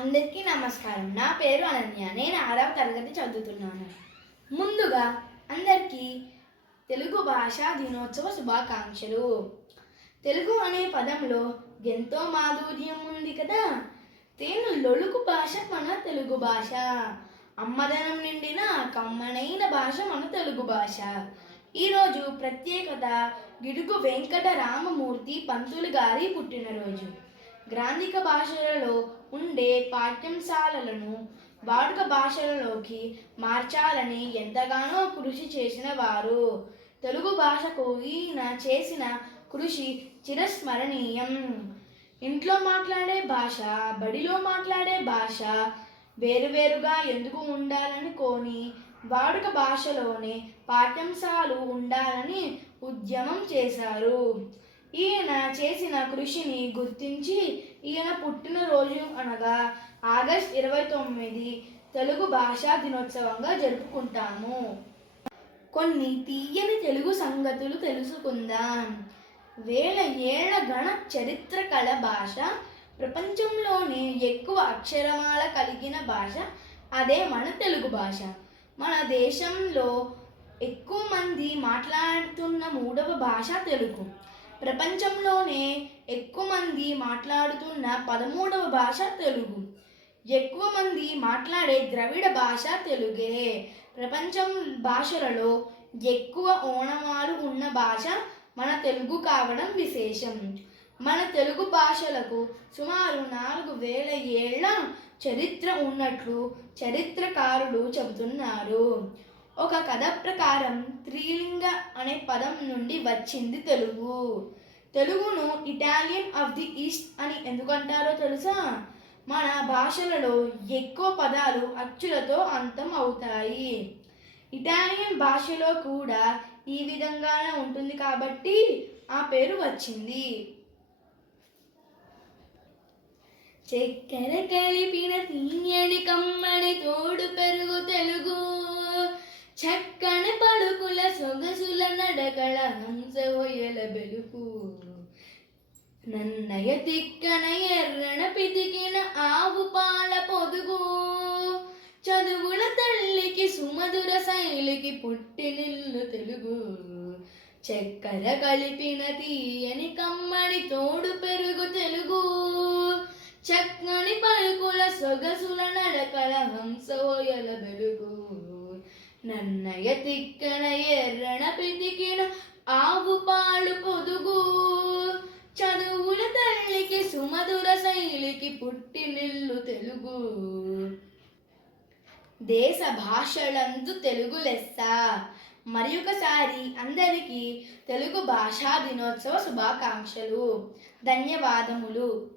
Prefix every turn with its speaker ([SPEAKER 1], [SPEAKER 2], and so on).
[SPEAKER 1] అందరికీ నమస్కారం. నా పేరు అనన్య. నేను ఆరవ తరగతి చదువుతున్నాను. ముందుగా అందరికీ తెలుగు భాషా దినోత్సవ శుభాకాంక్షలు. తెలుగు అనే పదంలో ఎంతో మాధుర్యం ఉంది కదా? తేను లొలుకు భాష మన తెలుగు భాష. అమ్మదనం నిండిన కమ్మనైన భాష మన తెలుగు భాష. ఈరోజు ప్రత్యేకత గిడుగు వెంకట రామమూర్తి పంతులు గారి పుట్టినరోజు. గ్రాంధిక భాషలలో ఉండే పాఠ్యాంశాలను వాడుక భాషలలోకి మార్చాలని ఎంతగానో కృషి చేసిన వారు. తెలుగు భాషకు ఈయన చేసిన కృషి చిరస్మరణీయం. ఇంట్లో మాట్లాడే భాష బడిలో మాట్లాడే భాష వేరువేరుగా ఎందుకు ఉండాలని కోని వాడుక భాషలోనే పాఠ్యాంశాలు ఉండాలని ఉద్యమం చేశారు. ఈయన చేసిన కృషిని గుర్తించి ఈయన పుట్టినరోజు అనగా ఆగస్ట్ ఇరవై తొమ్మిది తెలుగు భాషా దినోత్సవంగా జరుపుకుంటాము. కొన్ని తీయని తెలుగు సంగతులు తెలుసుకుందాం. వేల ఏళ్ళ గణ చరిత్ర కళ భాష ప్రపంచంలోనే ఎక్కువ అక్షరమాల కలిగిన భాష అదే మన తెలుగు భాష. మన దేశంలో ఎక్కువ మంది మాట్లాడుతున్న మూడవ భాష తెలుగు. ప్రపంచంలోనే ఎక్కువ మంది మాట్లాడుతున్న పదమూడవ భాష తెలుగు. ఎక్కువ మంది మాట్లాడే ద్రవిడ భాష తెలుగే. ప్రపంచం భాషలలో ఎక్కువ ఓనమాలు ఉన్న భాష మన తెలుగు కావడం విశేషం. మన తెలుగు భాషలకు సుమారు నాలుగు వేల ఏళ్ళ చరిత్ర ఉన్నట్లు చరిత్రకారులు చెబుతున్నారు. ఒక కథ ప్రకారం త్రిలింగ అనే పదం నుండి వచ్చింది తెలుగు. తెలుగును ఇటాలియన్ ఆఫ్ ది ఈస్ట్ అని ఎందుకంటారో తెలుసా? మన భాషలలో ఎక్కువ పదాలు అచ్చులతో అంతం అవుతాయి. ఇటాలియన్ భాషలో కూడా ఈ విధంగానే ఉంటుంది కాబట్టి ఆ పేరు వచ్చింది. చక్కెర కలిపిన తీయని కమ్మని తోడు పెరుగు తెలుగు. చక్కని పలుకుల సొగసుల నడకళ హంస ఒయల బెలుకు నన్నయ తిక్కన ఎర్రన పితికిన ఆవు పాల పొదుగు. చదువుల తల్లికి సుమధుర శైలికి పుట్టినిల్లు తెలుగు. చక్కెర కలిపిన తీయని కమ్మడి తోడు పెరుగు తెలుగు. చక్కని పలుకుల సొగసుల నడకల హంస హంసోయల బెలుగు. నన్నయ తిక్కన ఎర్రణ పితికిన ఆవు పాలు పొదుగు. చదువుల తల్లికి సుమధుర శైలికి పుట్టినిల్లు తెలుగు. దేశ భాషలందు తెలుగు లెస్స. మరి ఒకసారి అందరికీ తెలుగు భాషా దినోత్సవ శుభాకాంక్షలు. ధన్యవాదములు.